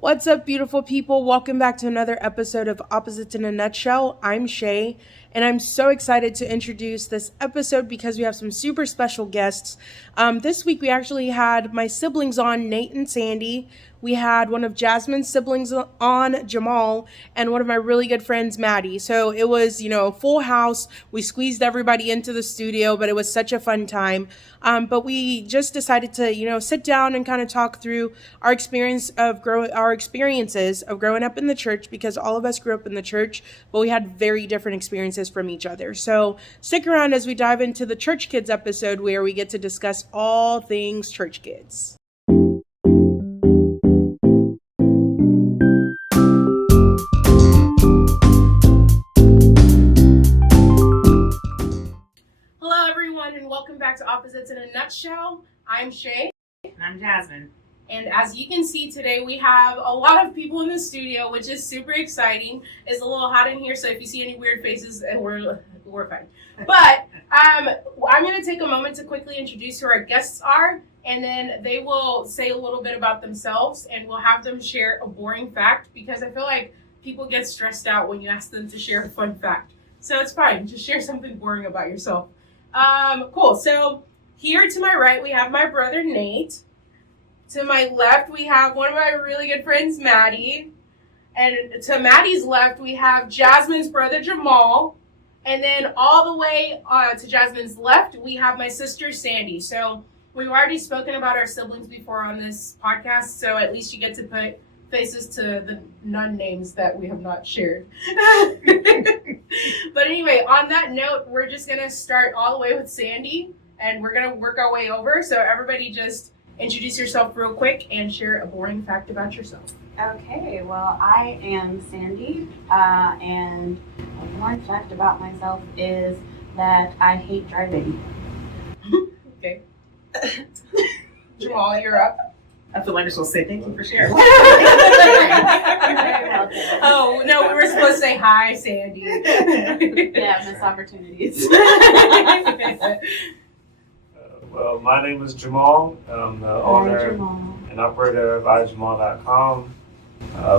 What's up, beautiful people? Welcome back to another episode of Opposites in a Nutshell. I'm Shay, and I'm so excited to introduce this episode because we have some super special guests. This week, we actually had my siblings on, Nate and Sandy. We had one of Jasmine's siblings on, Jamaal, and one of my really good friends, Maddie. So it was, a full house. We squeezed everybody into the studio, but it was such a fun time. But we just decided to, sit down and kind of talk through our experiences of growing up in the church, because all of us grew up in the church, but we had very different experiences from each other. So stick around as we dive into the Church Kids episode, where we get to discuss all things church kids. And welcome back to Opposites in a Nutshell. I'm Shay. And I'm Jasmine. And as you can see today, we have a lot of people in the studio, which is super exciting. It's a little hot in here, so if you see any weird faces, we're fine. But I'm going to take a moment to quickly introduce who our guests are, and then they will say a little bit about themselves, and we'll have them share a boring fact, because I feel like people get stressed out when you ask them to share a fun fact. So it's fine. Just share something boring about yourself. Cool. So here to my right, we have my brother, Nate. To my left, we have one of my really good friends, Maddie. And to Maddie's left, we have Jasmine's brother, Jamaal. And then all the way to Jasmine's left, we have my sister, Sandy. So we've already spoken about our siblings before on this podcast, so at least you get to put faces to the names that we have not shared. But anyway, on that note, we're just going to start all the way with Sandy, and we're going to work our way over. So everybody just introduce yourself real quick and share a boring fact about yourself. Okay, well, I am Sandy, and a boring fact about myself is that I hate driving. Okay. Jamaal, you're up. I feel like I'm supposed to say thank you for sharing. Oh, no, we were supposed to say hi, Sandy. Yeah, missed opportunities. Well, my name is Jamaal. I'm the owner and operator of iJamal.com.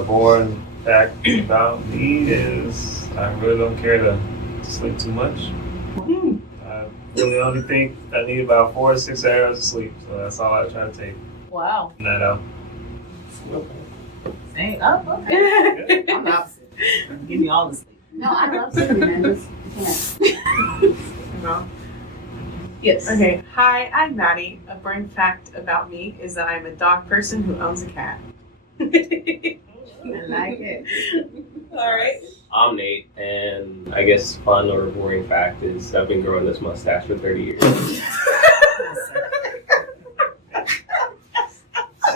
Boring fact about me is I really don't care to sleep too much. I really only think I need about 4 to 6 hours of sleep, so that's all I try to take. Wow. Night out. Same. Oh, okay. I'm the opposite. Give me all the sleep. No, I love sleeping. I just can't. Yes. Okay. Hi, I'm Maddie. A boring fact about me is that I'm a dog person who owns a cat. I like it. All right. I'm Nate, and I guess fun or boring fact is I've been growing this mustache for 30 years.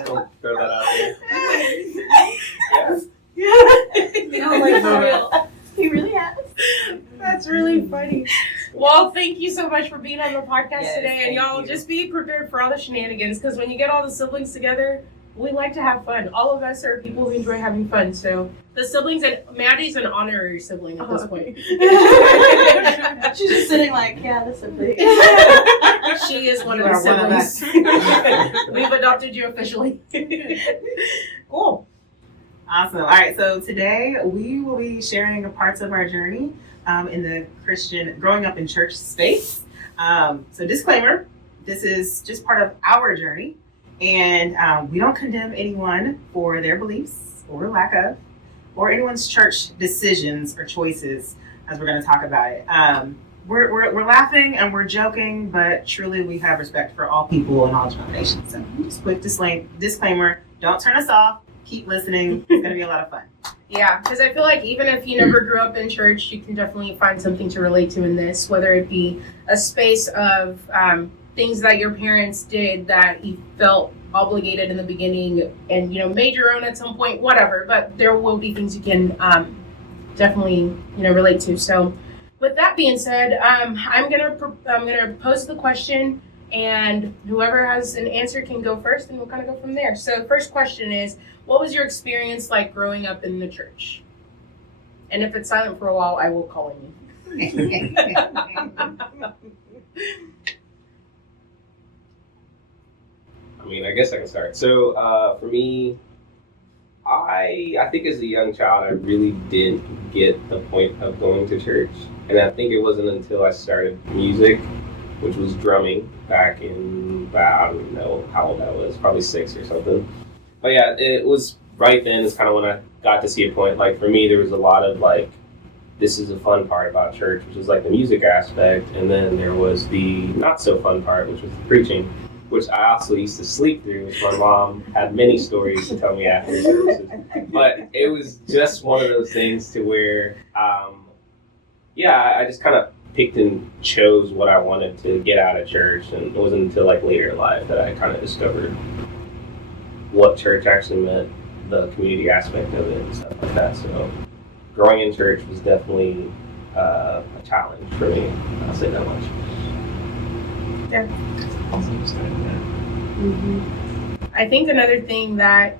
So throw that out there. No, like for real. He really has. That's really funny. Well, thank you so much for being on the podcast Yes, today. And y'all just be prepared for all the shenanigans, because when you get all the siblings together, we like to have fun. All of us are people who enjoy having fun. So the siblings, and Maddie's an honorary sibling at this point. She's just sitting like, yeah, this is big. She is one You of the are one of siblings. We've adopted you officially. Cool. Awesome. All right. So today we will be sharing parts of our journey in the Christian growing up in church space. So disclaimer, this is just part of our journey, and we don't condemn anyone for their beliefs or lack of, or anyone's church decisions or choices, as we're going to talk about it. We're laughing and we're joking, but truly we have respect for all people and all denominations. So just quick disclaimer, don't turn us off. Keep listening. It's going to be a lot of fun. Yeah, because I feel like even if you never grew up in church, you can definitely find something to relate to in this, whether it be a space of things that your parents did that you felt obligated in the beginning and, made your own at some point, whatever. But there will be things you can definitely, relate to. So with that being said, I'm gonna pose the question, and whoever has an answer can go first, and we'll kind of go from there. So the first question is, what was your experience like growing up in the church? And if it's silent for a while, I will call on you. I mean, I guess I can start. So for me, I I think as a young child, I really didn't get the point of going to church. And I think it wasn't until I started music, which was drumming back in, I don't know how old I was, probably 6 or something. But yeah, it was right then is kind of when I got to see a point. Like for me, there was a lot of like, this is a fun part about church, which is like the music aspect. And then there was the not so fun part, which was the preaching, which I also used to sleep through, which my mom had many stories to tell me after services. But it was just one of those things to where, I just kind of picked and chose what I wanted to get out of church. And it wasn't until like later in life that I kind of discovered what church actually meant, the community aspect of it and stuff like that. So growing in church was definitely a challenge for me. I'll say that much. Yeah. I think another thing that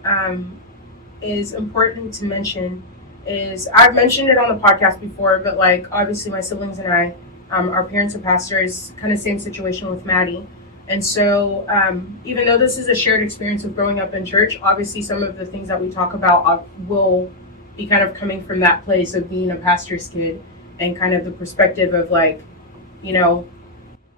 is important to mention is, I've mentioned it on the podcast before, but like obviously my siblings and I, our parents are pastors, kind of same situation with Maddie. And so even though this is a shared experience of growing up in church, obviously some of the things that we talk about will be kind of coming from that place of being a pastor's kid and kind of the perspective of like, you know,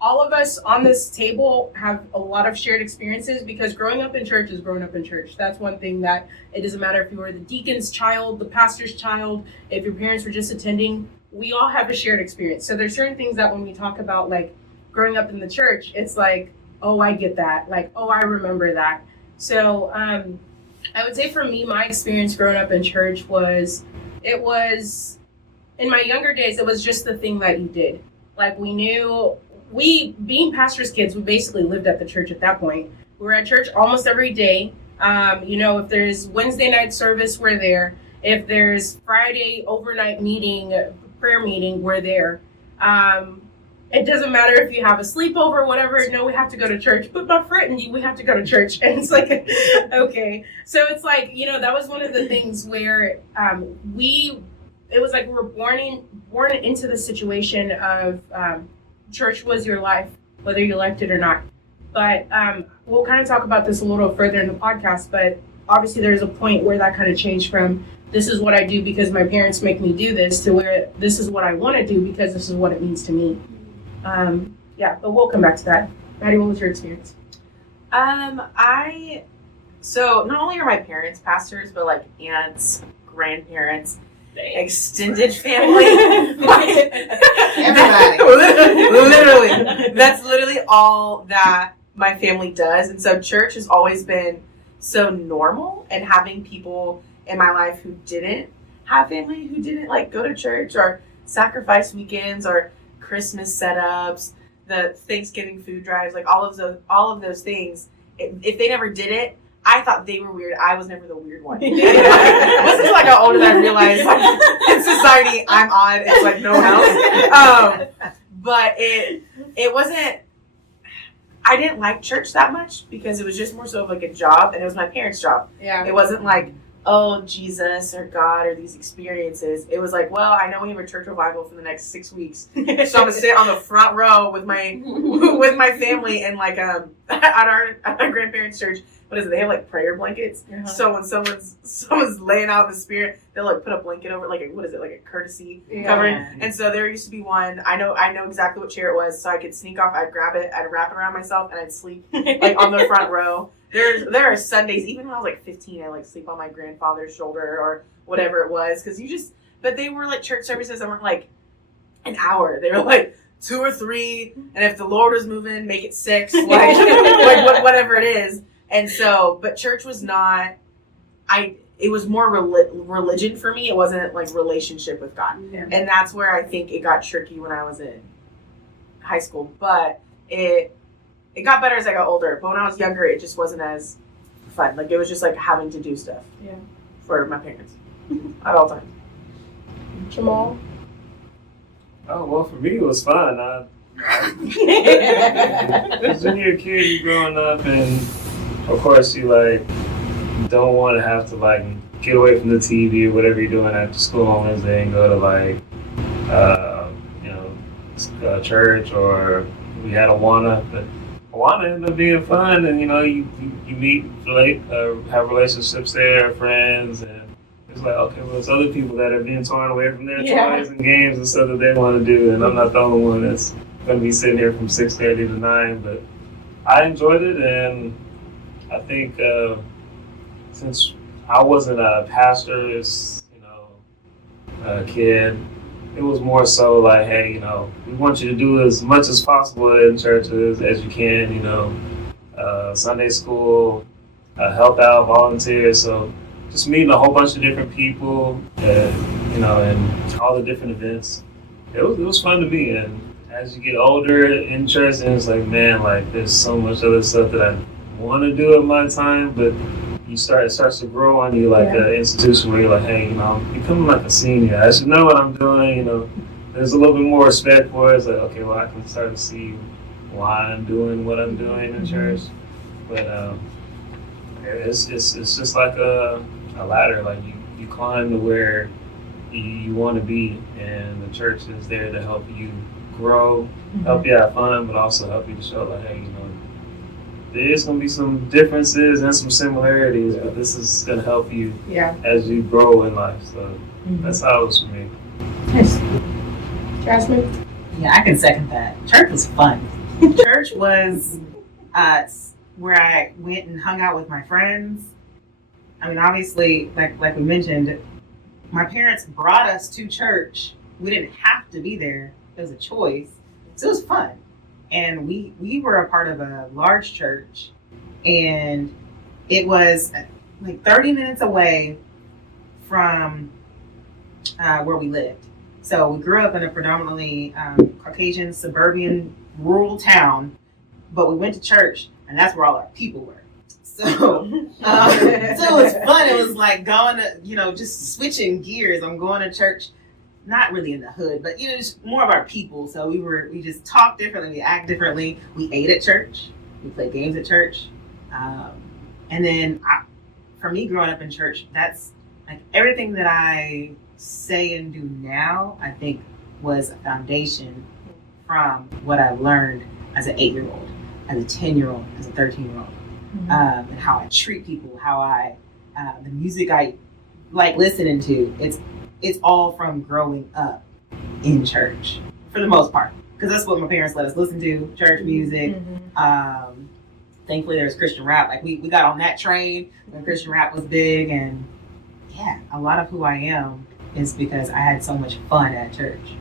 all of us on this table have a lot of shared experiences, because growing up in church is growing up in church. That's one thing that it doesn't matter if you were the deacon's child, the pastor's child, if your parents were just attending, we all have a shared experience. So there's certain things that when we talk about like growing up in the church, it's like, oh, I get that. Like, oh, I remember that. So I would say for me, my experience growing up in church was in my younger days, it was just the thing that you did. Like being pastor's kids, we basically lived at the church at that point. We were at church almost every day. If there's Wednesday night service, we're there. If there's Friday overnight prayer meeting, we're there. It doesn't matter if you have a sleepover or whatever. No, we have to go to church. But my friend, we have to go to church. And it's like, okay. So it's like, that was one of the things where it was like we were born into the situation of church was your life, whether you liked it or not. But we'll kind of talk about this a little further in the podcast. But obviously there's a point where that kind of changed from this is what I do because my parents make me do this to where this is what I want to do because this is what it means to me. But we'll come back to that. Maddie, what was your experience? So not only are my parents pastors, but like aunts, grandparents, extended family. Everybody. Literally. That's literally all that my family does. And so church has always been so normal, and having people in my life who didn't have family, who didn't like go to church or sacrifice weekends or Christmas setups, the Thanksgiving food drives, like all of those things. If they never did it, I thought they were weird. I was never the weird one. This is like how older I realized, like, in society, I'm odd. It's like no one else. But it wasn't. I didn't like church that much because it was just more so of like a job, and it was my parents' job. Yeah. It wasn't like, oh, Jesus or God or these experiences. It was like, well, I know we have a church revival for the next 6 weeks, so I'm gonna sit on the front row with my family, and like at our grandparents' church. What is it? They have like prayer blankets. Uh-huh. So when someone's laying out in the spirit, they'll like put a blanket over, like what is it, like a courtesy covering. And so there used to be one. I know exactly what chair it was, so I could sneak off. I'd grab it, I'd wrap it around myself, and I'd sleep like on the front row. There are Sundays, even when I was like 15, I like sleep on my grandfather's shoulder or whatever it was, because but they were like church services that weren't like an hour. They were like 2 or 3, and if the Lord was moving, make it 6, like whatever it is. And so, but church was not, it was more religion for me. It wasn't like relationship with God. Yeah. And that's where I think it got tricky when I was in high school. But it got better as I got older. But when I was younger, it just wasn't as fun. Like it was just like having to do stuff for my parents at all times. Jamaal? Oh, well, for me, it was fun. Because when you're a kid, you're growing up, and of course, you like don't want to have to like get away from the TV or whatever you're doing after school on Wednesday and go to like church, or we had Awana, but Awana ended up being fun, and you meet, have relationships there, friends, and it's like, okay, well, there's other people that are being torn away from their toys and games and stuff that they want to do, and I'm not the only one that's going to be sitting here from 6:30 to 9. But I enjoyed it, and I think since I wasn't a pastor's, kid, it was more so like, hey, we want you to do as much as possible in church as you can, Sunday school, help out, volunteer. So just meeting a whole bunch of different people, and all the different events. It was fun to me. And as you get older in church, and it's like, man, like there's so much other stuff that I want to do at my time, but it starts to grow on you like an institution where you're like, hey, I'm becoming like a senior. I should know what I'm doing. There's a little bit more respect for it. It's like, okay, well, I can start to see why I'm doing what I'm doing in church. But it's just like a ladder. Like you climb to where you want to be, and the church is there to help you grow, help you have fun, but also help you to show like, hey, there is going to be some differences and some similarities, but this is going to help you as you grow in life. So that's how it was for me. Nice. Jasmine? Yeah, I can second that. Church was fun. Church was where I went and hung out with my friends. I mean, obviously, like we mentioned, my parents brought us to church. We didn't have to be there. It was a choice. So it was fun. And we were a part of a large church, and it was like 30 minutes away from where we lived. So we grew up in a predominantly Caucasian, suburban, rural town, but we went to church, and that's where all our people were. So, so it was fun. It was like going to, just switching gears. I'm going to church. Not really in the hood, but just more of our people. So we just talk differently, we act differently. We ate at church, we played games at church, and then for me, growing up in church, that's like everything that I say and do now. I think was a foundation from what I learned as an 8-year-old, as a 10-year-old, as a 13-year-old, and how I treat people, how the music I like listening to. It's all from growing up in church, for the most part, because that's what my parents let us listen to, church music. Thankfully, there was Christian rap. Like we got on that train when Christian rap was big, and a lot of who I am is because I had so much fun at church.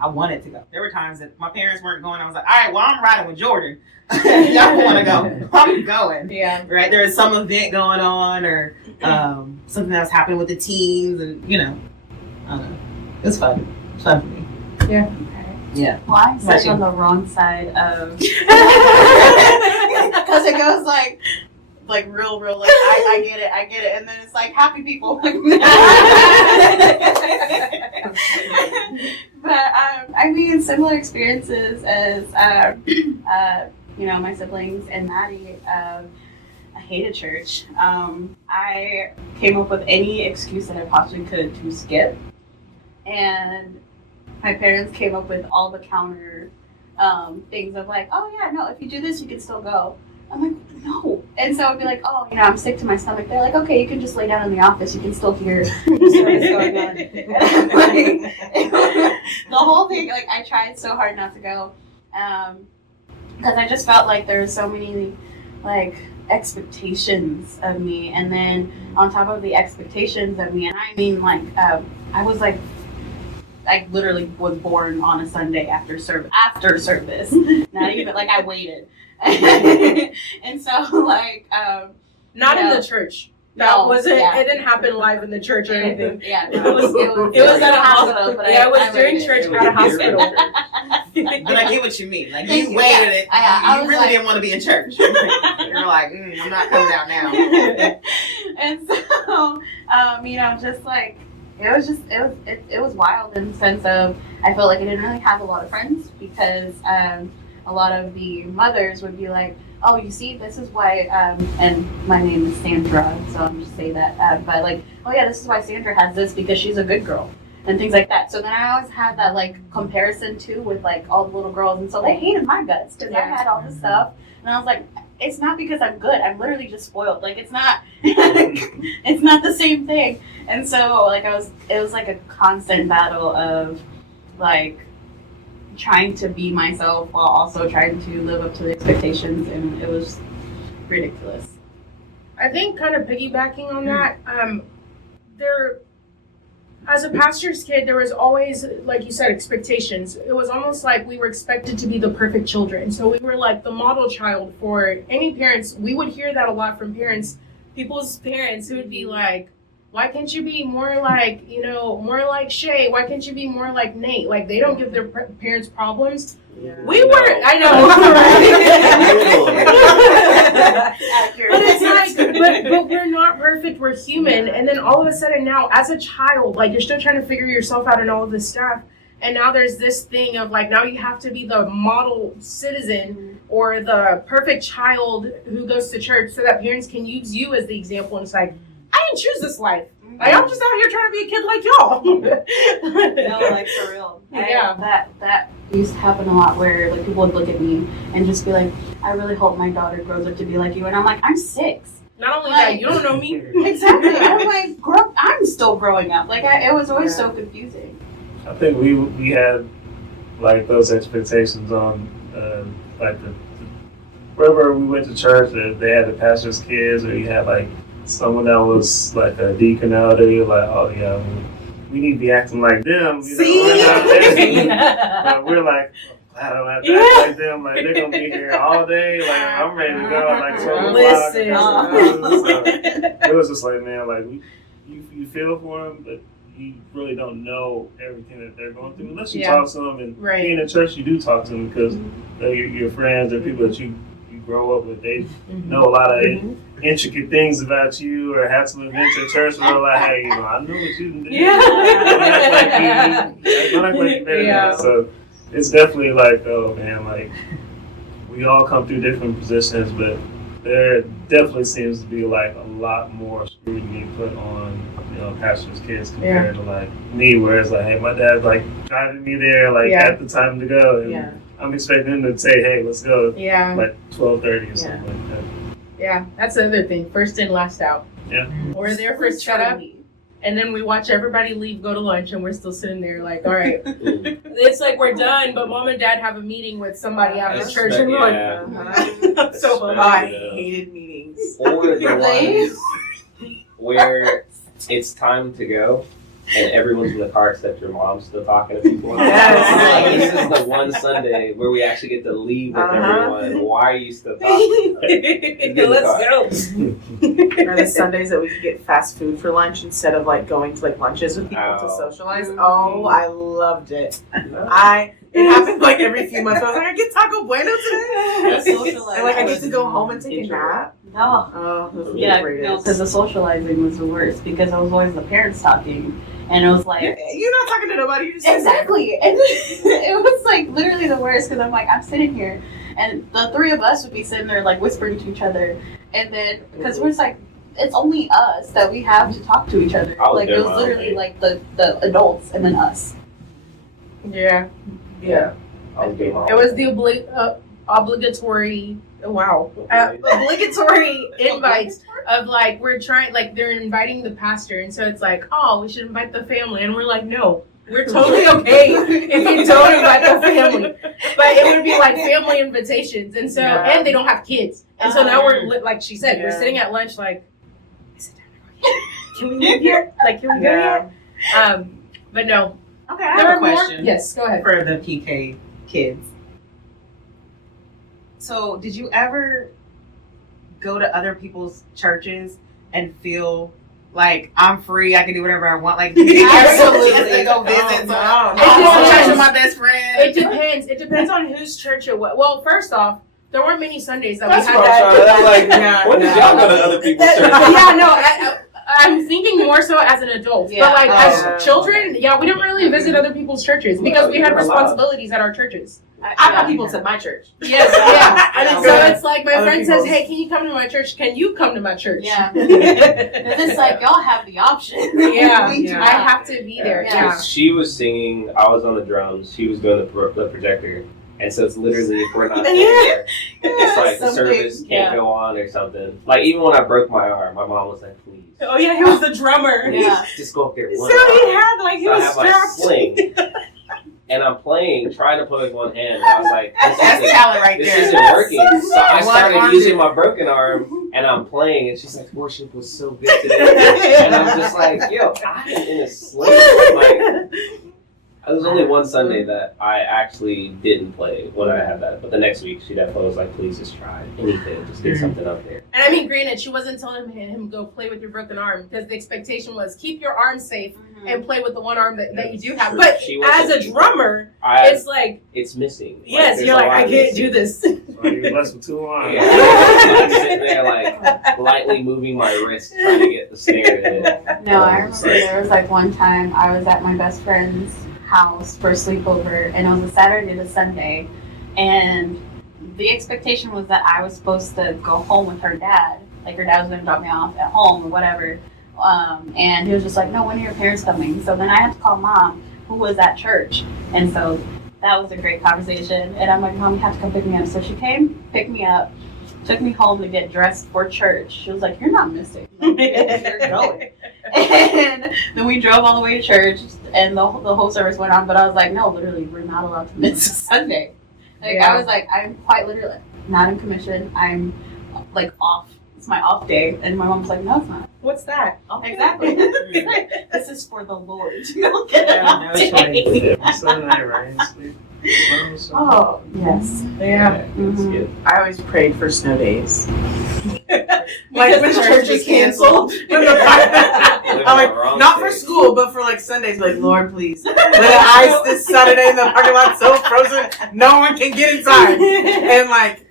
I wanted to go. There were times that my parents weren't going. I was like, all right, well, I'm riding with Jordan. Y'all want to go? I'm going. Yeah. Right. There was some event going on, or something that was happening with the teens, and I don't know. It was fun. It was fun for me. Yeah. Okay. Yeah. Well, I sat on the wrong side of because it goes like real like I get it, and then it's like happy people. But I mean, similar experiences as my siblings and Maddie. I hated church. I came up with any excuse that I possibly could to skip, and my parents came up with all the counter things of like, oh yeah, no, if you do this, you can still go. I'm like, no. And so I'd be like, oh, I'm sick to my stomach. They're like, okay, you can just lay down in the office. You can still hear the service going on. And I'm like, the whole thing, like, I tried so hard not to go. Because I just felt like there were so many, like, expectations of me. And then on top of the expectations of me, and I mean, like, I was like, I literally was born on a Sunday after service. Not even, like, I waited. And so, like, not in the church. That wasn't. Yeah. It didn't happen live in the church or anything. Yeah, no, it was at a hospital. But it was during church at a hospital. But I get what you mean. Like you waited it. You really didn't want to be in church. You're like, I'm not coming out now. And so, just like it was wild in the sense of I felt like I didn't really have a lot of friends because a lot of the mothers would be like, oh, you see, this is why, and my name is Sandra, so I'm just saying that, but like, oh yeah, this is why Sandra has this because she's a good girl. and things like that. So then I always had that like comparison too with like all the little girls, and so they hated my guts because I had all this stuff, and I was like, it's not because I'm good. I'm literally just spoiled. Like it's not, it's not the same thing. And so like it was like a constant battle of like trying to be myself while also trying to live up to the expectations, and it was ridiculous. I think kind of piggybacking on that, there, as a pastor's kid, there was always, like you said, expectations. It was almost like we were expected to be the perfect children. So we were like the model child for any parents. We would hear that a lot from parents, people's parents who would be like, why can't you be more like, more like Shay? Why can't you be more like Nate? Like, they don't give their parents problems. Yeah. We were, I know. But it's like, but we're not perfect. We're human. And then all of a sudden now, as a child, like, you're still trying to figure yourself out and all of this stuff. And now there's this thing of like, now you have to be the model citizen or the perfect child who goes to church so that parents can use you as the example. And it's like, I didn't choose this life. Like, I'm just out here trying to be a kid like y'all. No, like for real. Yeah. That used to happen a lot where like people would look at me and just be like, I really hope my daughter grows up to be like you. And I'm like, I'm 6. Not only that, you don't know me. Exactly. I'm like, I'm still growing up. Like it was always so confusing. I think we had like those expectations on like wherever we went to church, they had the pastor's kids, or you had like someone that was like a deacon out there. You're like, oh yeah, we need to be acting like them. We're not there. But we're like, I don't have to act like them. Like they're gonna be here all day. Like I'm ready to go. Like 12 o'clock. So it was just like, man, like you feel for them, but you really don't know everything that they're going through unless you talk to them. And being in church, you do talk to them because they're your friends. They're people that you grow up with. They know a lot of intricate things about you, or have some events at church where they're like, hey, I know what you did. Don't act like you better than that. So it's definitely like, oh man, like we all come through different positions, but there definitely seems to be like a lot more scrutiny put on pastors' kids compared to like me, where it's like, hey, my dad's like driving me there like at the time to go, and I'm expecting them to say, hey, let's go like 12:30 or something like that. Yeah, that's the other thing. First in, last out. Yeah. We're there for setup, and then we watch everybody leave, go to lunch, and we're still sitting there like, all right. It's like we're done, but mom and dad have a meeting with somebody after church, and we're like, so bummed. I hated meetings. Or the ones where it's time to go and everyone's in the car except your mom's still talking to people. Yes. This is the one Sunday where we actually get to leave with everyone. Why are you still talking? Let's go. Or the Sundays that we could get fast food for lunch instead of like going to like lunches with people to socialize. Oh, I loved it. It happened like every few months. I was like, I get Taco Bueno today. And like I get to go home and take a nap. No. Oh, because the socializing was the worst because I was always the parents talking. And it was like, you're not talking to nobody. You're just exactly. And it was like literally the worst because I'm like, I'm sitting here, and the three of us would be sitting there like whispering to each other, and then because we're like, it's only us that we have to talk to each other. Like it was literally like the adults and then us. Yeah. Yeah. It was the obligatory. Obligatory invites of like we're trying, like they're inviting the pastor, and so it's like, oh, we should invite the family, and we're like, no, we're totally okay if you don't invite the family, but it would be like family invitations, and so and they don't have kids, and so now we're like she said, we're sitting at lunch like, is it time to go? Can we leave here? Like, can we go yet? But no. Okay, I have a question. Yes, go ahead. For the PK kids. So, did you ever go to other people's churches and feel like I'm free, I can do whatever I want? Like, absolutely go visit. Church with my best friend. It depends. It depends on whose church it was. Well, first off, there weren't many Sundays that we had that. When did y'all go to other people's churches? Yeah, no. I'm thinking more so as an adult, but like as children, we didn't really visit other people's churches because we had responsibilities at our churches. I've had people to my church. Yes, yeah. And then, so Okay. it's like my Other friend says, people's. "Hey, can you come to my church? Can you come to my church?" Yeah. It's like y'all have the option. Yeah, We do Yeah. I not. have to be there. Yeah. Yeah. She was singing, I was on the drums, she was doing the projector. And so it's literally, if we're not there, it's like the Something, service can't yeah. go on or something. Like, even when I broke my arm, my mom was like, please, Oh yeah, he was the drummer. Yeah. just go up there So one he arm. had like he So I was have my strapped. sling, and I'm playing, trying to play with one hand, and I was like, That's this talent right this there. isn't working. So I One started arm using did- my broken arm, and I'm playing, and she's like, worship was so good today. And I'm just like, yo, I am in a sling. Like, it was only one Sunday that I actually didn't play when I had that. But the next week, she definitely was like, please just try anything. Just get something up there. And I mean, granted, she wasn't telling him go play with your broken arm because the expectation was keep your arm safe and play with the one arm that you do have. But She as wasn't- a drummer, it's like, It's missing. yes, there's you're a like, lot I can't missing. do this. So you're blessed with 2 arms. Yeah. I'm sitting there like lightly moving my wrist trying to get the snare in it. No, I remember there was like one time I was at my best friend's house for a sleepover, and it was a Saturday to Sunday, and the expectation was that I was supposed to go home with her dad. Like her dad was going to drop me off at home or whatever. And he was just like, no, when are your parents coming? So then I had to call mom, who was at church. And so that was a great conversation. And I'm like, mom, you have to come pick me up. So she came, picked me up, took me home to get dressed for church. She was like, you're not missing. You're going. And then we drove all the way to church, and the whole service went on. But I was like, no, literally, we're not allowed to miss a Sunday. Like, Yeah. I was like, I'm quite literally not in commission. I'm like off. It's my off day. And my mom's like, no, it's not. What's that? Exactly. This is for the Lord. You don't get an Yeah, off no day. Every Sunday night, right? Sleep. Oh, yes. Yeah. It's Mhm. good. I always prayed for snow days. Because when the church is canceled. I'm like, not for school, but for like Sundays. Like, Lord, please let it ice this Saturday in the parking lot so frozen, no one can get inside. And like,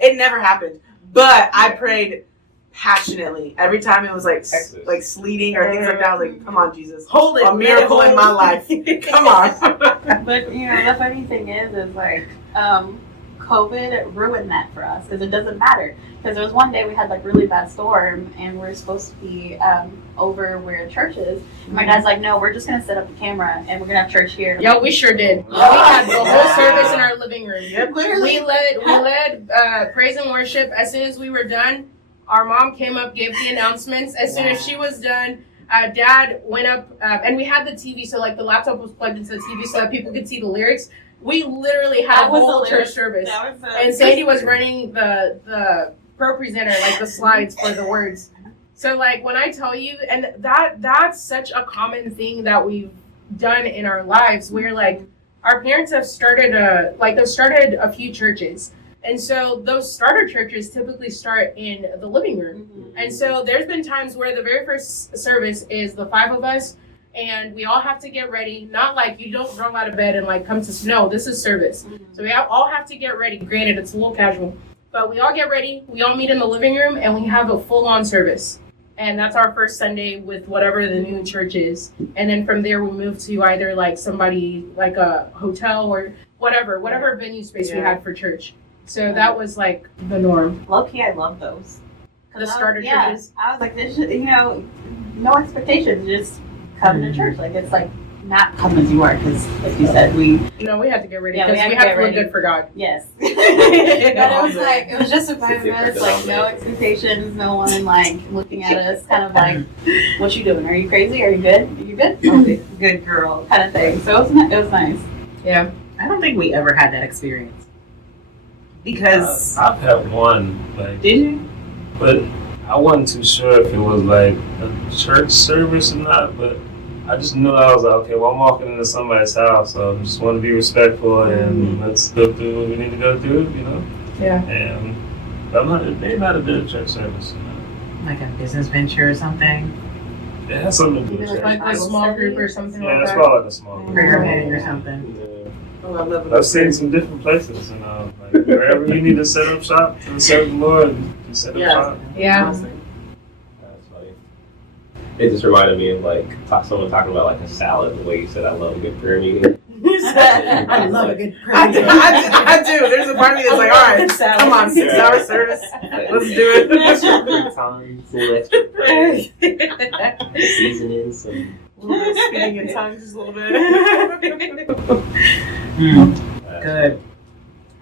it never happened. But I prayed passionately every time it was like Texas. like sleeting or things like that. I was like, come on, Jesus, Hold it. a miracle in my life. Come on. But you know, the funny thing is like COVID ruined that for us because it doesn't matter. Because there was one day we had like really bad storm and we're supposed to be over where church is. My dad's like, no, we're just gonna set up the camera and we're gonna have church here. Yo, we sure did. We Yeah. had the whole service in our living room. Literally. We led praise and worship. As soon as we were done, our mom came up, gave the announcements. As soon as she was done, Dad went up, and we had the TV, so like the laptop was plugged into the TV so that people could see the lyrics. We literally had That a was whole the church lyrics. service, That was and Sandy was running the pro presenter, like the slides for the words. So like when I tell you, and that's such a common thing that we've done in our lives, where like our parents have started a few churches. And so those starter churches typically start in the living room. Mhm. And so there's been times where the very first service is the 5 of us and we all have to get ready. Not like you don't roll out of bed and like come to, no, this is service. Mhm. So we all have to get ready. Granted, it's a little casual, but we all get ready. We all meet in the living room and we have a full on service. And that's our first Sunday with whatever the new church is. And then from there, we move to either like somebody, like a hotel or whatever venue space we Yeah. had for church. So that was like the norm. Low key, I love those. The starter churches. I was like, this should, you know, no expectations, just come to church. Like it's like not come as you are, because like you said, we No, we had to get ready Yeah, we because had we to have get to look ready. good for God. yes. But it was like it was just a 5 different minutes, like no expectations, no one like looking at us, kind of like, what you doing? Are you crazy? Are you good? Are you good? Okay, good girl, kind of thing. So it was nice. Yeah. I don't think we ever had that experience. Because I've had one, like, did you? but I wasn't too sure if it was like a church service or not. But I just knew I was like, okay, well, I'm walking into somebody's house, so I just want to be respectful and let's go through what we need to go through, you know. Yeah. And but they might have been a church service. You know? Like a business venture or something? It has something to do with church. Like a small group or something Yeah, like it's that. probably like a small group. Prayer meeting or something. Yeah. Oh, I love it. I've seen some different places, you know, like wherever you need to set up shop to serve the Lord, you set up Yeah. shop. Yeah. That's funny. It just reminded me of like someone talking about like a salad, the way you said I love a good prayer meeting. I love a good I praise. do. There's a part of me that's like, all right, come on, 6 hour service. Let's do it. Extra prayer time, full extra prayer, seasoning, some. A little bit of speaking in tongues, just a little bit. Good.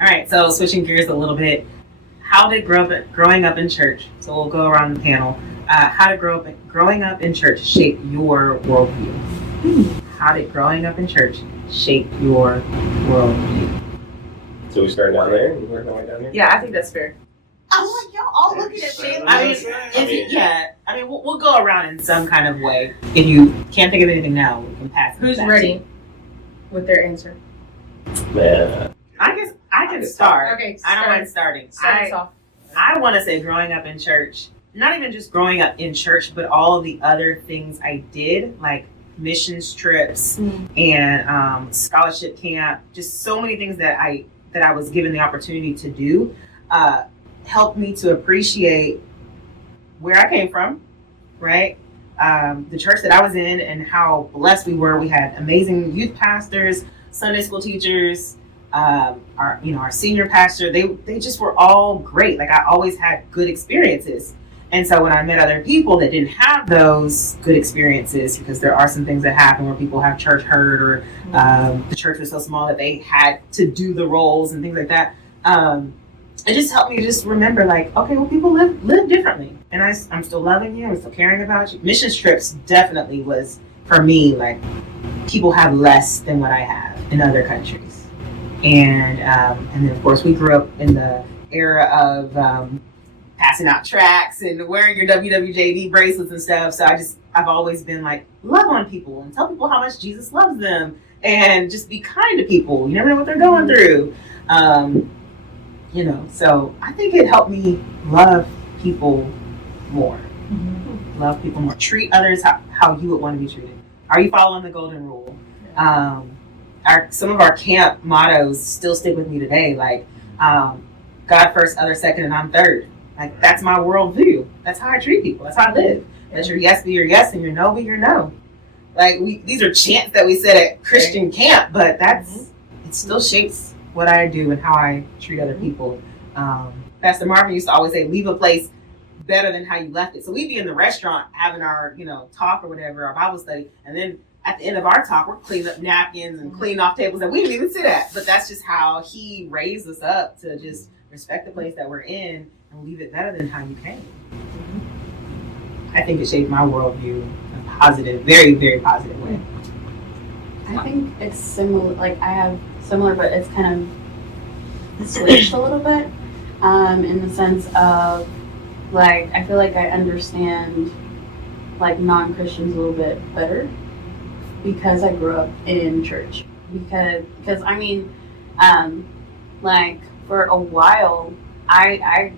All right, so switching gears a little bit. How did growing up in church? So we'll go around the panel. How did growing up in church shape your worldview? How did growing up in church shape your worldview? So we start down there and work our way down here? Yeah, I think that's fair. I'm like, y'all all looking at me. We'll go around in some kind of way. If you can't think of anything now, we can pass it. Who's back ready with their answer? Man. I guess I can start. Okay, I don't mind starting. Start us off. I want to say growing up in church, not even just growing up in church, but all of the other things I did, like missions trips and scholarship camp, just so many things that I was given the opportunity to do, helped me to appreciate where I came from, right? The church that I was in and how blessed we were. We had amazing youth pastors, Sunday school teachers, our senior pastor. They just were all great. Like, I always had good experiences. And so when I met other people that didn't have those good experiences, because there are some things that happen where people have church hurt, or the church was so small that they had to do the roles and things like that, it just helped me just remember, like, okay, well, people live differently. And I'm still loving you. I'm still caring about you. Missions trips definitely was, for me, like, people have less than what I have in other countries. And then, of course, we grew up in the era of passing out tracts and wearing your WWJD bracelets and stuff. So I've always been like, love on people and tell people how much Jesus loves them and just be kind to people. You never know what they're going through. So I think it helped me love people more. Love people more. Treat others how you would want to be treated. Are you following the golden rule? Some of our camp mottos still stick with me today. Like, God first, others second, and I'm third. Like, that's my worldview. That's how I treat people. That's how I live. Let your yes be your yes and your no be your no. Like, these are chants that we said at Christian camp, but it still shapes what I do and how I treat other people. Pastor Marvin used to always say, leave a place better than how you left it. So we'd be in the restaurant having our, talk or whatever, our Bible study, and then at the end of our talk, we're cleaning up napkins and cleaning off tables that we didn't even sit at. But that's just how he raised us up, to just respect the place that we're in and leave it better than how you came. I think it shaped my worldview in a positive, very, very positive way. I think it's similar. Like, I have similar, but it's kind of switched a little bit, in the sense of, like, I feel like I understand, like, non-Christians a little bit better because I grew up in church. Because I mean, like, for a while, I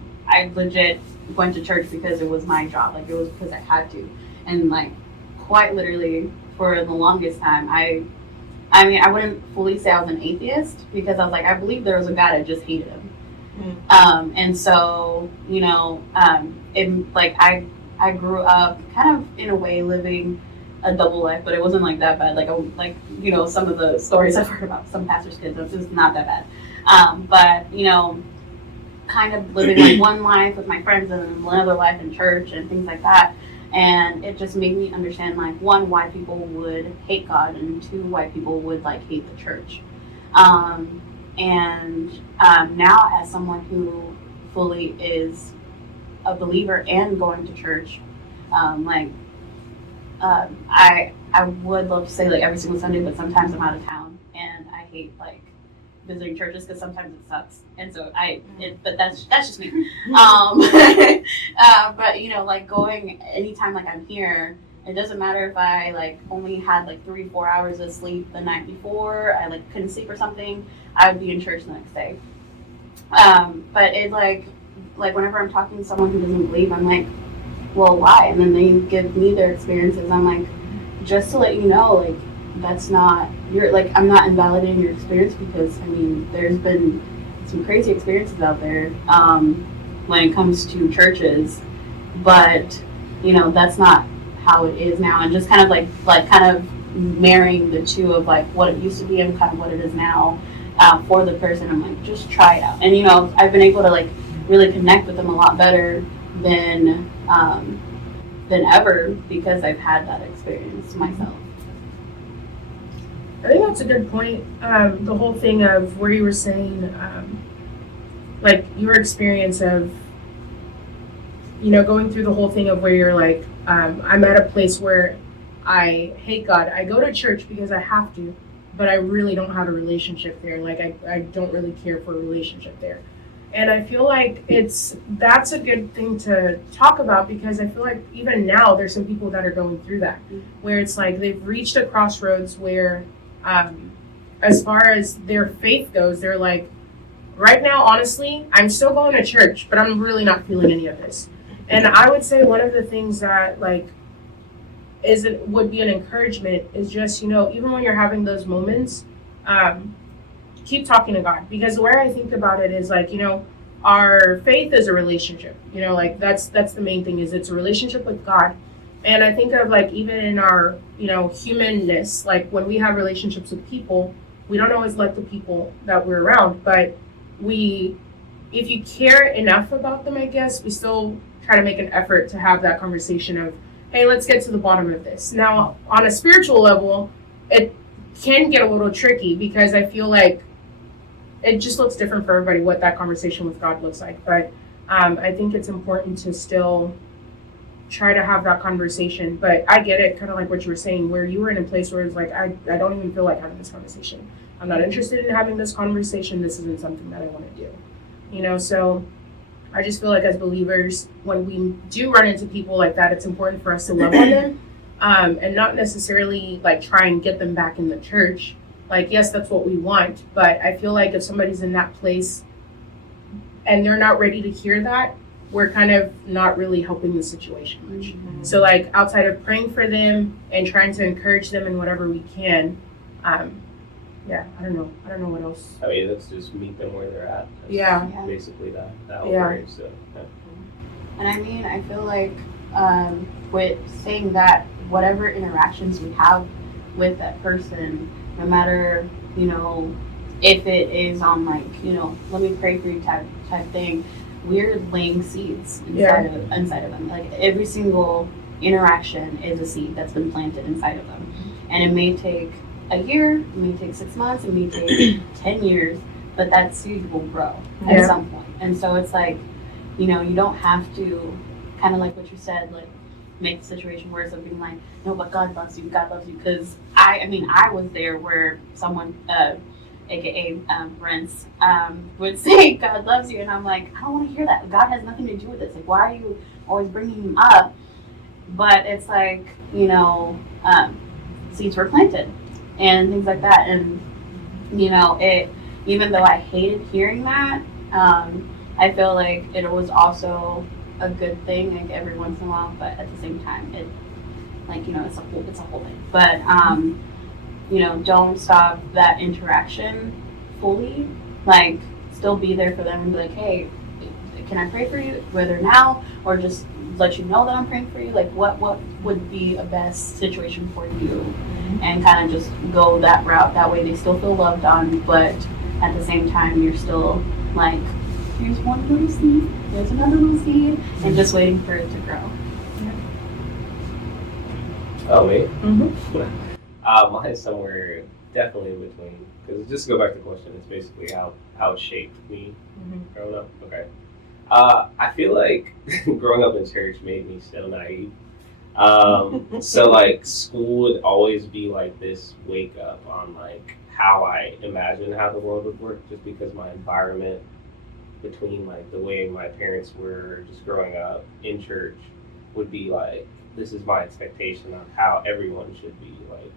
legit went to church because it was my job. Like, it was because I had to. And, like, quite literally, for the longest time, I mean, I wouldn't fully say I was an atheist, because I was like, I believe there was a God, I just hated him. And so, I grew up kind of, in a way, living a double life, but it wasn't like that bad. Some of the stories I've heard about some pastors' kids, it's just not that bad. But kind of living like one life with my friends and then another life in church and things like that. And it just made me understand, like, one, why people would hate God, and two, why people would, like, hate the church. Now, as someone who fully is a believer and going to church, I would love to say, like, every single Sunday, but sometimes I'm out of town and I hate, like, visiting churches because sometimes it sucks. And so but that's just me. But like, going anytime, like, I'm here, it doesn't matter if I, like, only had, like, 3-4 hours of sleep the night before, I, like, couldn't sleep or something, I would be in church the next day. But it, like whenever I'm talking to someone who doesn't believe, I'm like, well, why? And then they give me their experiences. I'm like, just to let you know, like, that's not I'm not invalidating your experience, because I mean, there's been some crazy experiences out there when it comes to churches, but that's not how it is now. And just kind of like kind of marrying the two of like what it used to be and kind of what it is now for the person. I'm like, just try it out. And you know, I've been able to like really connect with them a lot better than ever because I've had that experience myself. I think that's a good point. The whole thing of where you were saying, like your experience of, you know, going through the whole thing of where you're like, I'm at a place where I hate God. I go to church because I have to, but I really don't have a relationship there. Like I don't really care for a relationship there. And I feel like that's a good thing to talk about because I feel like even now there's some people that are going through that, where it's like they've reached a crossroads where, as far as their faith goes, they're like, right now, honestly, I'm still going to church, but I'm really not feeling any of this. And I would say one of the things that like would be an encouragement is just, you know, even when you're having those moments, keep talking to God, because the way I think about it is like, you know, our faith is a relationship, you know, like that's the main thing, is it's a relationship with God. And I think of like even in our, you know, humanness, like when we have relationships with people, we don't always like the people that we're around, but if you care enough about them, I guess we still try to make an effort to have that conversation of, hey, let's get to the bottom of this. Now, on a spiritual level, it can get a little tricky because I feel like it just looks different for everybody what that conversation with God looks like. But I think it's important to still try to have that conversation. But I get it, kind of like what you were saying, where you were in a place where it's like, I don't even feel like having this conversation. I'm not interested in having this conversation. This isn't something that I want to do. You know, so I just feel like as believers, when we do run into people like that, it's important for us to love on them and not necessarily like try and get them back in the church. Like, yes, that's what we want. But I feel like if somebody's in that place and they're not ready to hear that, we're kind of not really helping the situation much. Mm-hmm. So like outside of praying for them and trying to encourage them in whatever we can, yeah, I don't know what else. I mean, let's just meet them where they're at. That's Yeah. basically that whole phrase. So, yeah. And I mean, I feel like with saying that, whatever interactions we have with that person, no matter, you know, if it is on like, you know, let me pray for you type thing, we're laying seeds inside of them. Like every single interaction is a seed that's been planted inside of them. And it may take a year, it may take 6 months, it may take 10 years, but that seed will grow at some point. And so it's like, you know, you don't have to, kind of like what you said, like make the situation worse of being like, no, but God loves you, because I was there where someone, aka Brent's, would say God loves you, and I'm like, I don't want to hear that. God has nothing to do with this. Like, why are you always bringing him up? But it's like, you know, seeds were planted and things like that, and you know, even though I hated hearing that, I feel like it was also a good thing, like every once in a while, but at the same time, it, like, you know, it's a whole thing. But you know, don't stop that interaction fully. Like, still be there for them and be like, hey, can I pray for you? Whether now or just let you know that I'm praying for you. Like, what would be a best situation for you? And kind of just go that route. That way they still feel loved on, but at the same time, you're still like, here's one little seed, there's another little seed, and just waiting for it to grow. Oh, me? Mm-hmm. Mine is somewhere definitely in between. Because just to go back to the question, it's basically how it shaped me growing up. Okay. I feel like growing up in church made me so naive. So like school would always be like this wake up on like how I imagined how the world would work, just because my environment between like the way my parents were just growing up in church would be like, this is my expectation of how everyone should be like.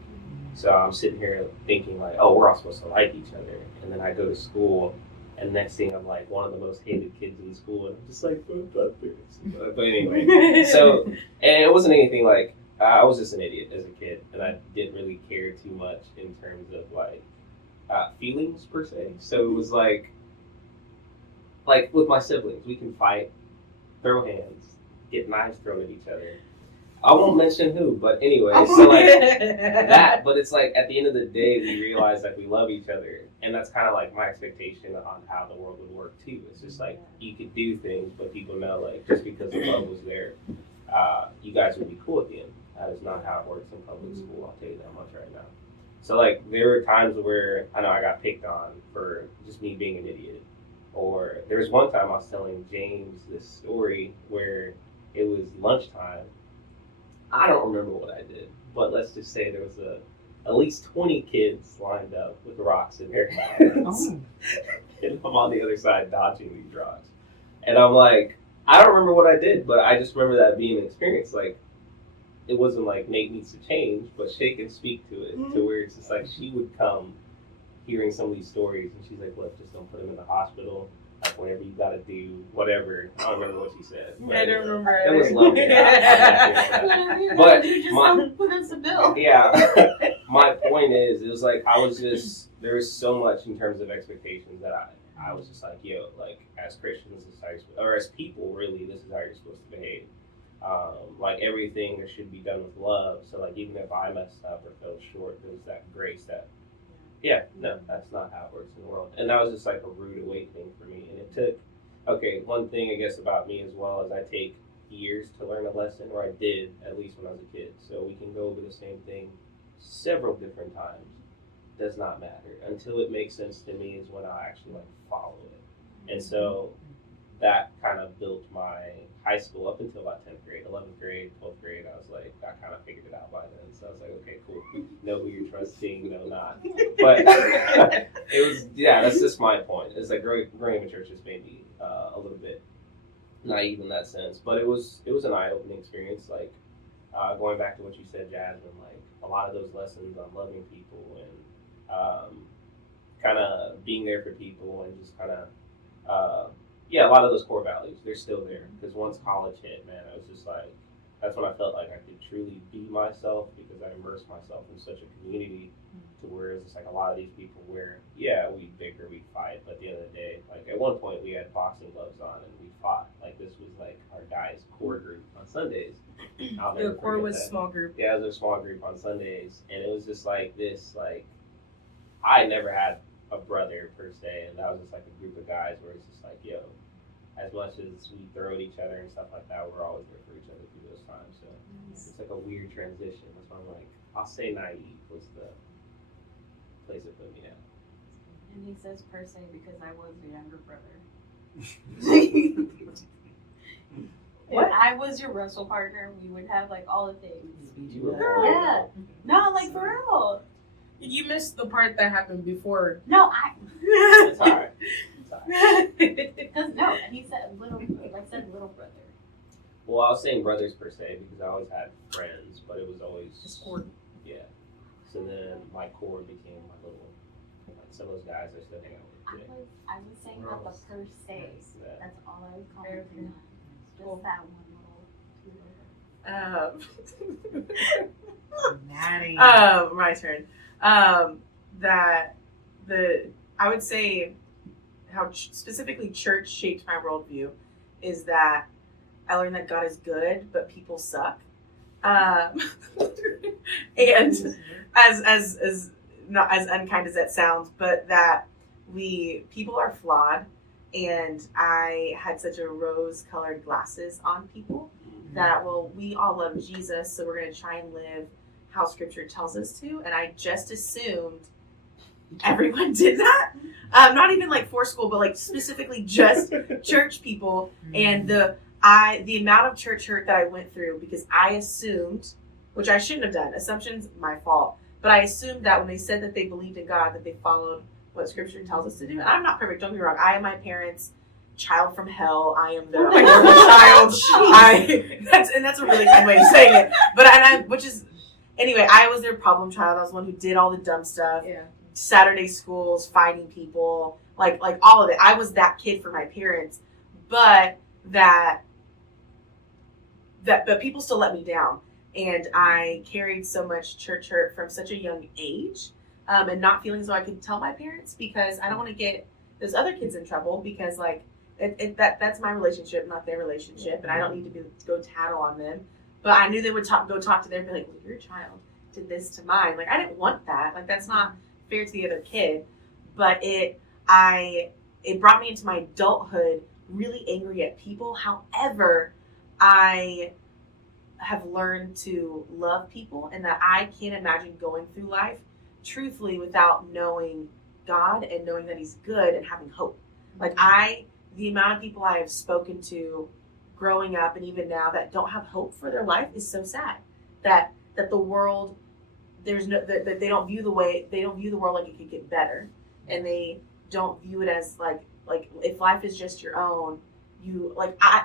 So I'm sitting here thinking like, oh, we're all supposed to like each other. And then I go to school, and next thing I'm like one of the most hated kids in school, and I'm just like, but anyway. So, and it wasn't anything like, I was just an idiot as a kid, and I didn't really care too much in terms of like feelings per se. So it was like with my siblings, we can fight, throw hands, get knives thrown at each other. I won't mention who, but anyway, so like that. But it's like at the end of the day, we realize that we love each other, and that's kind of like my expectation on how the world would work too. It's just like you could do things, but people know like just because the love was there, you guys would be cool at the end. That is not how it works in public school. I'll tell you that much right now. So like there were times where I know I got picked on for just me being an idiot, or there was one time I was telling James this story where it was lunchtime. I don't remember what I did, but let's just say there was at least 20 kids lined up with rocks in their hands. And I'm on the other side dodging these rocks. And I'm like, I don't remember what I did, but I just remember that being an experience. Like, it wasn't like Nate needs to change, but Shay can speak to it, to where it's just like she would come hearing some of these stories, and she's like, look, just don't put him in the hospital. Like, whatever you gotta do, whatever. I don't remember what she said. I don't remember. It was lovely. But don't put us a bill. Yeah. My point is, it was like, there was so much in terms of expectations that I was just like, yo, like, as Christians, this is how or as people, really, this is how you're supposed to behave. Like, everything should be done with love. So, like, even if I messed up or fell short, there's that grace that, yeah, no, that's not how it works in the world. And that was just like a rude awakening for me. And it took, one thing I guess about me as well is I take years to learn a lesson, or I did, at least when I was a kid. So we can go over the same thing several different times. Does not matter. Until it makes sense to me is when I actually like follow it. And so that kind of built my high school up until about 10th grade, 11th grade, 12th grade. I was like, I kind of figured it out by then. So I was like, okay, cool. Know who you're trusting, know not. But it was, that's just my point. It's like growing up in church just made me a little bit naive in that sense. But it was an eye-opening experience. Like going back to what you said, Jasmine, like a lot of those lessons on loving people and kind of being there for people and just kind of, a lot of those core values, they're still there. Because once college hit, man, I was just like, that's when I felt like I could truly be myself because I immersed myself in such a community to where it's just like a lot of these people where, we bicker, we fight, but at the end of the day, like at one point we had boxing gloves on and we fought. Like this was like our guys' core group on Sundays. The core was a small group. Yeah, it was a small group on Sundays. And it was just like this, like, I never had a brother per se, and that was just like a group of guys where it's just like, yo, as much as we throw at each other and stuff like that, we're always there for each other through those times. So it's like a weird transition. That's why I'm like, I'll say naive was the place it put me at. And he says per se because I was the younger brother. When I was your wrestle partner, we would have like all the things. Yeah. No, like for real. You missed the part that happened before. No, It's alright. Because no, he said little brother. Well, I was saying brothers per se because I always had friends, but it was always Discord. Yeah. So then my core became my little, like some of those guys I still hang out with today. I was saying about the per se. Yeah. That's all I was calling it. Just that one little. Natty. My turn. I would say how specifically church shaped my worldview is that I learned that God is good, but people suck. And as not as unkind as that sounds, but that people are flawed, and I had such a rose-colored glasses on people that, well, we all love Jesus, so we're going to try and live how Scripture tells us to, and I just assumed everyone did that. Not even like for school, but like specifically just church people, and the amount of church hurt that I went through because I assumed, which I shouldn't have done. Assumptions, my fault. But I assumed that when they said that they believed in God, that they followed what Scripture tells us to do. And I'm not perfect. Don't get me wrong. I am my parents' child from hell. I am their child. That's a really good way of saying it. But anyway, I was their problem child. I was the one who did all the dumb stuff. Yeah. Saturday schools, fighting people, like all of it. I was that kid for my parents, but people still let me down, and I carried so much church hurt from such a young age, and not feeling as though I could tell my parents because I don't want to get those other kids in trouble because that's my relationship, not their relationship, and I don't need to go tattle on them. But I knew they would go talk to them and be like, well, your child did this to mine. Like, I didn't want that. Like, that's not fair to the other kid. But it brought me into my adulthood really angry at people. However, I have learned to love people, and that I can't imagine going through life truthfully without knowing God and knowing that He's good and having hope. Like, the amount of people I have spoken to growing up and even now that don't have hope for their life is so sad. That the world, that they don't view the world like it could get better, and they don't view it as like if life is just your own.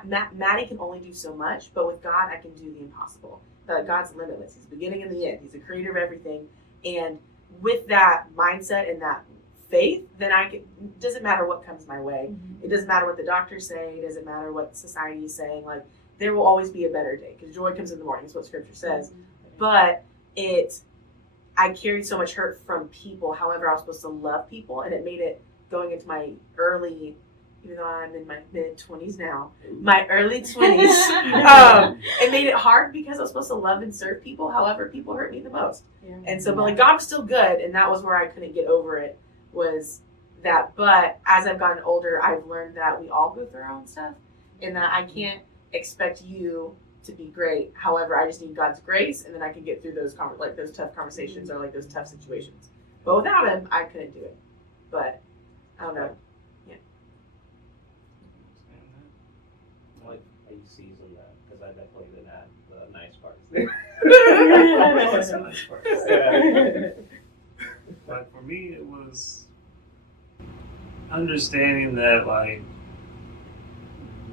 Maddie can only do so much, but with God, I can do the impossible. That God's limitless. He's the beginning and the end. He's the creator of everything. And with that mindset and that faith, then it doesn't matter what comes my way. It doesn't matter what the doctors say. It doesn't matter what society is saying. Like, there will always be a better day because joy comes in the morning. Is what Scripture says. But I carried so much hurt from people. However, I was supposed to love people, and it made it going into my early, even though I'm in my mid-20s now, my early 20s, it made it hard because I was supposed to love and serve people. However, people hurt me the most. Yeah. And so, but like, God was still good, and that was where I couldn't get over it, was that. But as I've gotten older, I've learned that we all go through our own stuff, and that I can't expect you to be great. However, I just need God's grace, and then I can get through those those tough conversations or like those tough situations. But without Him, I couldn't do it. But I don't know. You season that, because I definitely didn't add the nice parts. Nice parts. But for me, it was understanding that, like,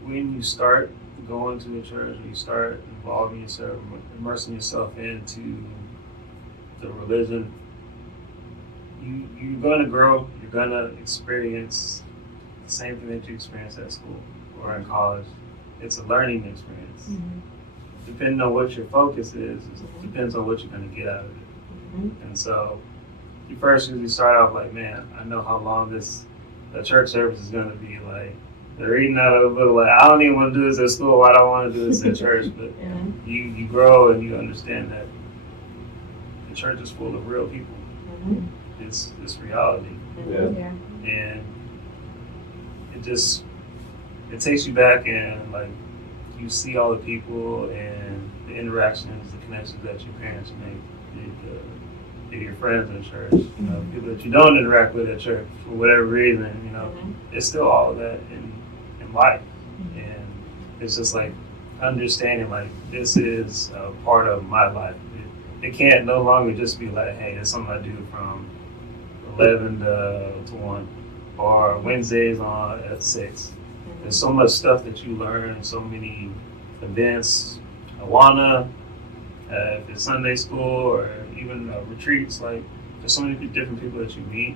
when you start going to a church, when you start involving yourself, immersing yourself into the religion, you're going to grow. You're going to experience the same thing that you experienced at school or in college. It's a learning experience. Mm-hmm. Depending on what your focus is, it depends on what you're going to get out of it. Mm-hmm. And so, you first usually start off like, man, I know how long the church service is going to be. Like, they're reading out of a book. Like, I don't even want to do this at school. I don't want to do this at church. But you grow and you understand that the church is full of real people. Mm-hmm. It's reality. Yeah. And it takes you back, and like, you see all the people and the interactions, the connections that your parents make, your friends in church, people that you don't interact with at church for whatever reason, it's still all of that in life. And it's just like understanding, like, this is a part of my life. It can't no longer just be like, hey, it's something I do from 11 to 1 or Wednesdays at 6. There's so much stuff that you learn, so many events, Awana, if it's Sunday school, or even retreats. Like, there's so many different people that you meet,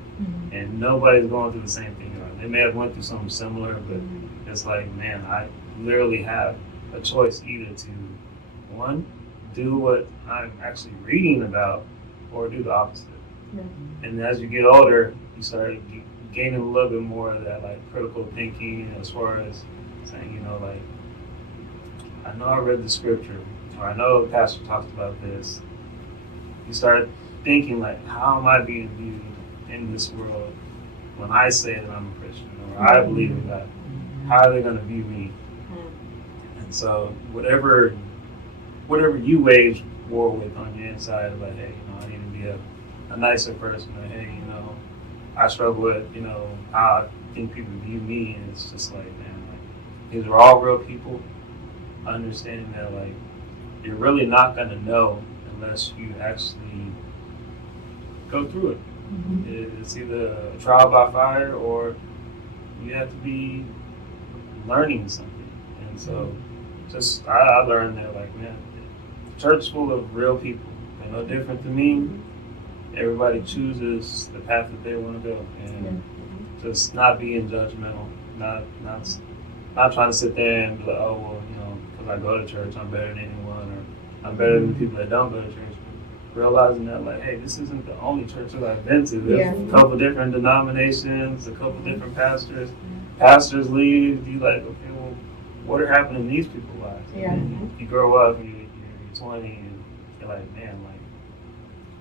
and nobody's going through the same thing. They may have went through something similar, but it's like, man, I literally have a choice either to, one, do what I'm actually reading about, or do the opposite. Yeah. And as you get older, you start gaining a little bit more of that, like, critical thinking, as far as saying, like, I know I read the scripture, or I know the pastor talks about this. You start thinking, like, how am I being viewed in this world when I say that I'm a Christian, or I believe in God? How are they going to view me? And so whatever you wage war with on your inside, like, hey, I need to be a nicer person, or hey, I struggle with, how I think people view me, and it's just like, man, like, these are all real people. Understanding that, like, you're really not going to know unless you actually go through it. Mm-hmm. It's either a trial by fire, or you have to be learning something. And so, just I learned that, like, man, the church is full of real people. They're no different than me. Everybody chooses the path that they want to go, and just not being judgmental, not trying to sit there and be like, oh, well, because I go to church, I'm better than anyone, or I'm better than people that don't go to church. Realizing that, like, hey, this isn't the only church that I've been to. There's a couple different denominations, a couple different pastors. Pastors leave. You like, okay, well, what are happening in these people's lives? Yeah. You grow up, and 20 and you're like, man, like,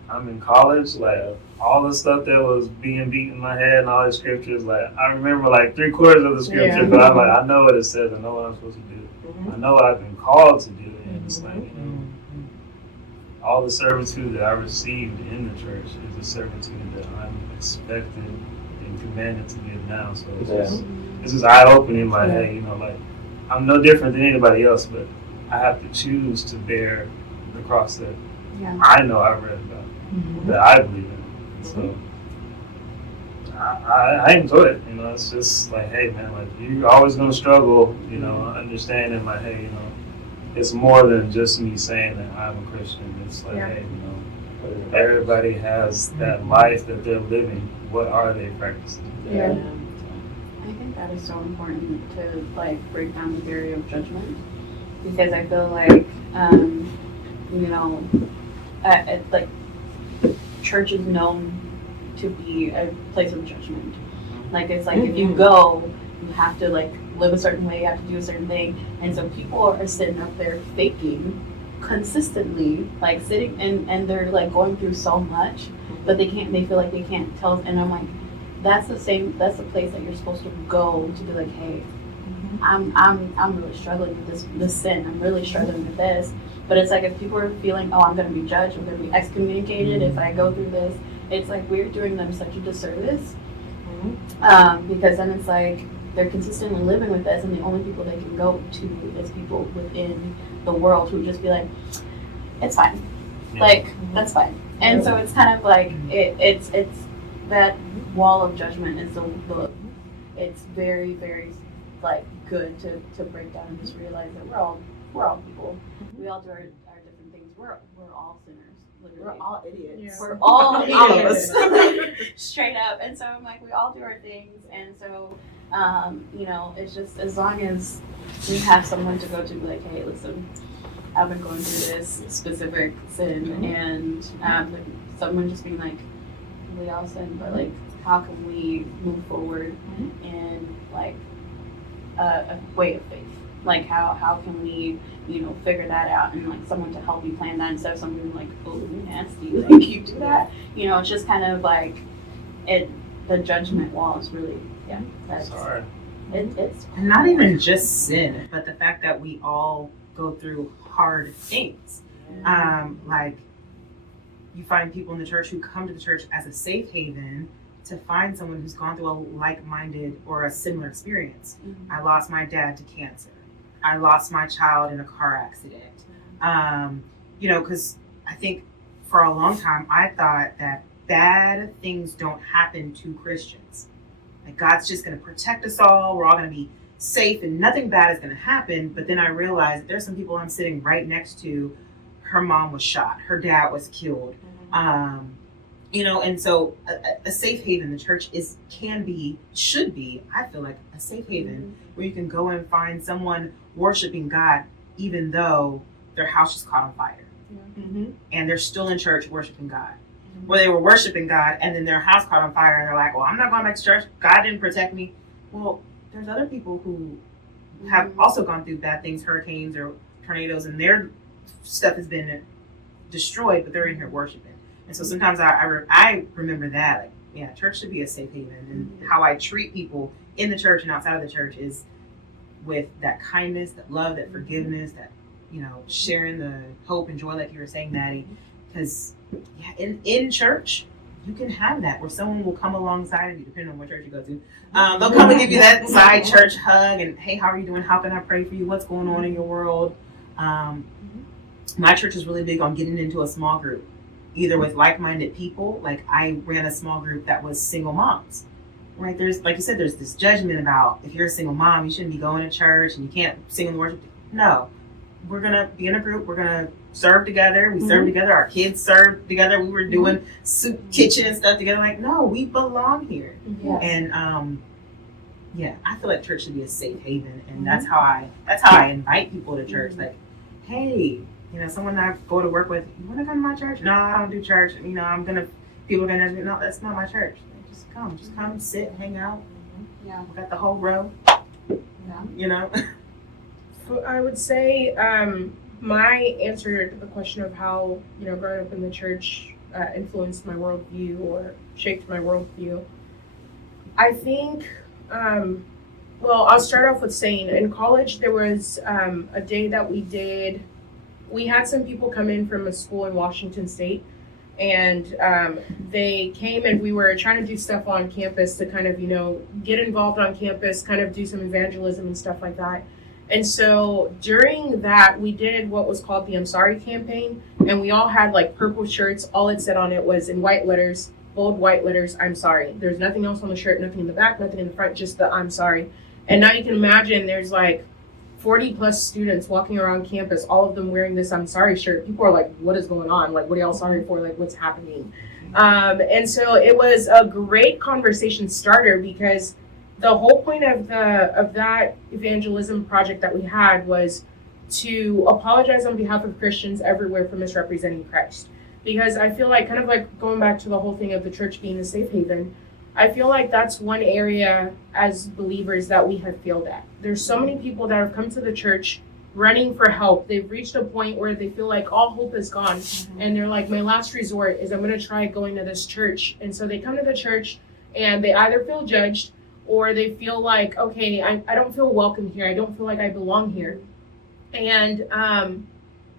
I'm in college, like, all the stuff that was being beat in my head and all the scriptures, like, I remember like 3/4 of the scripture, but I'm like, I know what it says, I know what I'm supposed to do. I know what I've been called to do, and it's like, you know, all the servitude that I received in the church is a servitude that I'm expected and commanded to give now. So this is eye-opening in my head, you know, like, I'm no different than anybody else, but I have to choose to bear the cross that I know I've read about, that I believe in. So I enjoy it, you know. It's just like, hey man, like, you're always gonna struggle, you know, understanding my, hey, you know, it's more than just me saying that I'm a Christian. It's like, hey, you know, everybody has that life that they're living. What are they practicing? Yeah. I think that is so important to like break down the barrier of judgment, because I feel like you know, like church is known to be a place of judgment. Like, it's like if you go, you have to like live a certain way, you have to do a certain thing, and so people are sitting up there faking consistently, like sitting and they're like going through so much, but they feel like they can't tell. And I'm like, that's the place that you're supposed to go to be like, hey, I'm really struggling with this sin, I'm really struggling with this. But it's like, if people are feeling, oh, I'm going to be judged, I'm going to be excommunicated if I go through this, it's like we're doing them such a disservice. Because then it's like they're consistently living with this, and the only people they can go to is people within the world who just be like, it's fine, like that's fine. And so it's kind of like it's that wall of judgment is the it's very, very like good to break down and just realize that we're all people. We all do our different things. We're all sinners. Literally. We're all idiots. Yeah. We're all idiots. All of us. Straight up. And so I'm like, we all do our things. And so, you know, it's just as long as we have someone to go to, be like, hey, listen, I've been going through this specific sin, and like someone just being like, we all sin, but like, how can we move forward in like a way of faith? Like, how can we, you know, figure that out, and like someone to help you plan that instead of someone being like, oh, nasty, like you do that. You know, it's just kind of like the judgment wall is really, that's hard. It's And not even just sin, but the fact that we all go through hard things. Like, you find people in the church who come to the church as a safe haven to find someone who's gone through a like-minded or a similar experience. I lost my dad to cancer. I lost my child in a car accident. You know, because I think for a long time I thought that bad things don't happen to Christians. Like, God's just going to protect us all. We're all going to be safe and nothing bad is going to happen. But then I realized there's some people I'm sitting right next to. Her mom was shot. Her dad was killed. You know, and so a safe haven, the church should be, I feel like, a safe haven where you can go and find someone worshiping God, even though their house just caught on fire. And they're still in church worshiping God. Where they were worshiping God and then their house caught on fire and they're like, well, I'm not going back to church. God didn't protect me. Well, there's other people who have also gone through bad things, hurricanes or tornadoes, and their stuff has been destroyed, but they're in here worshiping. And so sometimes I remember that, like, yeah, church should be a safe haven. And how I treat people in the church and outside of the church is with that kindness, that love, that forgiveness, that, you know, sharing the hope and joy, like you were saying, Maddie. Because in church, you can have that where someone will come alongside of you, depending on what church you go to. They'll come and give you that side church hug and, hey, how are you doing? How can I pray for you? What's going on in your world? My church is really big on getting into a small group, either with like-minded people. Like, I ran a small group that was single moms, right? There's, like you said, there's this judgment about if you're a single mom, you shouldn't be going to church and you can't sing in the worship. No, we're going to be in a group. We're going to serve together. We serve together. Our kids serve together. We were doing soup kitchen and stuff together. Like, no, we belong here. And I feel like church should be a safe haven, and that's how I invite people to church. Like, hey, you know, someone I go to work with, you want to come to my church? No, I don't do church. You know, people are gonna judge me. No, that's not my church. Just come, sit, hang out. Yeah, we got the whole row. You know. So I would say my answer to the question of how, growing up in the church influenced my worldview or shaped my worldview, I think, I'll start off with saying in college there was a day that we had some people come in from a school in Washington State, and they came and we were trying to do stuff on campus to kind of, get involved on campus, kind of do some evangelism and stuff like that. And so during that, we did what was called the I'm Sorry campaign, and we all had like purple shirts. All it said on it was in white letters, bold white letters, I'm sorry. There's nothing else on the shirt, nothing in the back, nothing in the front, just the I'm sorry. And now you can imagine there's like 40 plus students walking around campus, all of them wearing this I'm sorry shirt. People are like, what is going on? Like, what are y'all sorry for? Like, what's happening? And so it was a great conversation starter, because the whole point of that evangelism project that we had was to apologize on behalf of Christians everywhere for misrepresenting Christ. Because I feel like, kind of like going back to the whole thing of the church being a safe haven, I feel like that's one area as believers that we have failed at. There's so many people that have come to the church running for help. They've reached a point where they feel like all hope is gone. And they're like, my last resort is I'm going to try going to this church. And so they come to the church and they either feel judged, or they feel like, okay, I don't feel welcome here. I don't feel like I belong here. And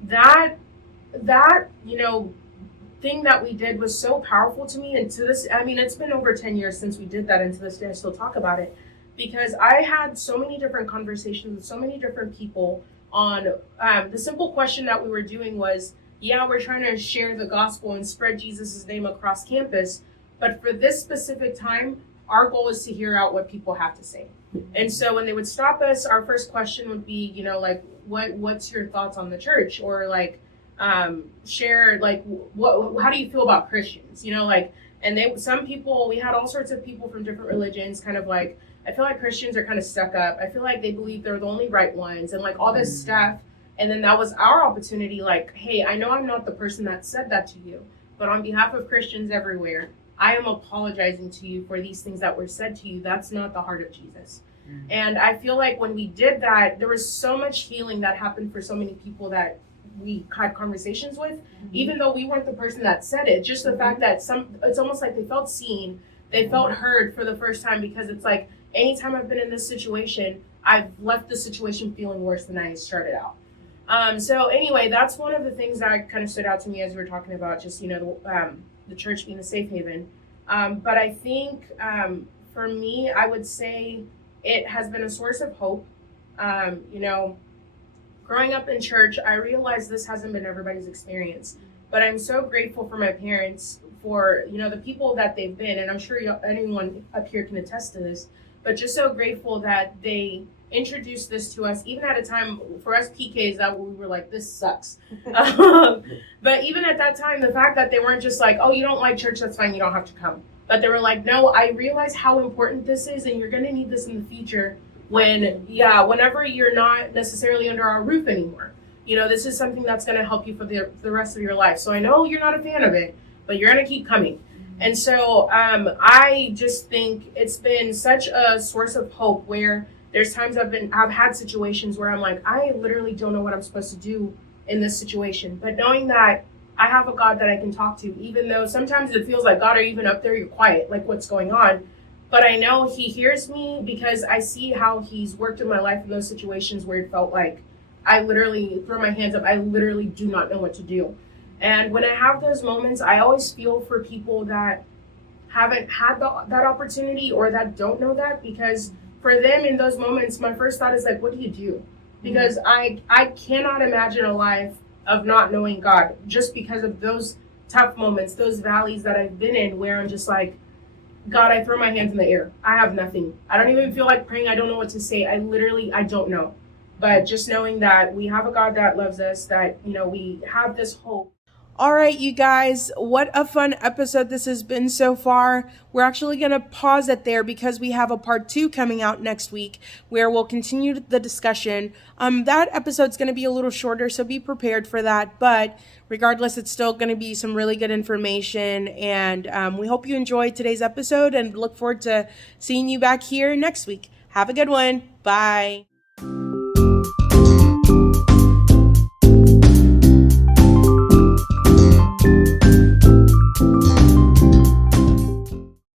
that thing that we did was so powerful to me. And to this, it's been over 10 years since we did that. And to this day, I still talk about it, because I had so many different conversations with so many different people on the simple question that we were doing was, yeah, we're trying to share the gospel and spread Jesus' name across campus. But for this specific time, our goal is to hear out what people have to say. And so when they would stop us, our first question would be, like, what's your thoughts on the church? Or like, share, like, how do you feel about Christians? And some people, we had all sorts of people from different religions, kind of like, I feel like Christians are kind of stuck up. I feel like they believe they're the only right ones, and like all this stuff. And then that was our opportunity, like, hey, I know I'm not the person that said that to you, but on behalf of Christians everywhere, I am apologizing to you for these things that were said to you. That's not the heart of Jesus. And I feel like when we did that, there was so much healing that happened for so many people that we had conversations with, even though we weren't the person that said it. Just the fact that it's almost like they felt seen, they felt heard for the first time, because it's like, anytime I've been in this situation, I've left the situation feeling worse than I started out. So anyway, that's one of the things that kind of stood out to me as we were talking about just, the church being a safe haven. But I think for me, I would say it has been a source of hope. Growing up in church, I realized this hasn't been everybody's experience, but I'm so grateful for my parents, for, the people that they've been, and I'm sure anyone up here can attest to this, but just so grateful that they introduced this to us, even at a time for us PKs that we were like, this sucks. But even at that time, the fact that they weren't just like, oh, you don't like church, that's fine, you don't have to come. But they were like, no, I realize how important this is, and you're going to need this in the future whenever you're not necessarily under our roof anymore. This is something that's going to help you for the rest of your life. So I know you're not a fan of it, but you're going to keep coming. And so I just think it's been such a source of hope, where there's times I've had situations where I'm like, I literally don't know what I'm supposed to do in this situation. But knowing that I have a God that I can talk to, even though sometimes it feels like, God, are you even up there? You're quiet. Like, what's going on? But I know he hears me, because I see how he's worked in my life in those situations where it felt like I literally throw my hands up. I literally do not know what to do. And when I have those moments, I always feel for people that haven't had that opportunity, or that don't know that, because for them in those moments, my first thought is like, what do you do? Because I cannot imagine a life of not knowing God, just because of those tough moments, those valleys that I've been in, where I'm just like, God, I throw my hands in the air. I have nothing. I don't even feel like praying. I don't know what to say. I don't know. But just knowing that we have a God that loves us, that, we have this hope. All right, you guys, what a fun episode this has been so far. We're actually going to pause it there, because we have a part 2 coming out next week, where we'll continue the discussion. That episode's going to be a little shorter, so be prepared for that. But regardless, it's still going to be some really good information. And we hope you enjoyed today's episode, and look forward to seeing you back here next week. Have a good one. Bye.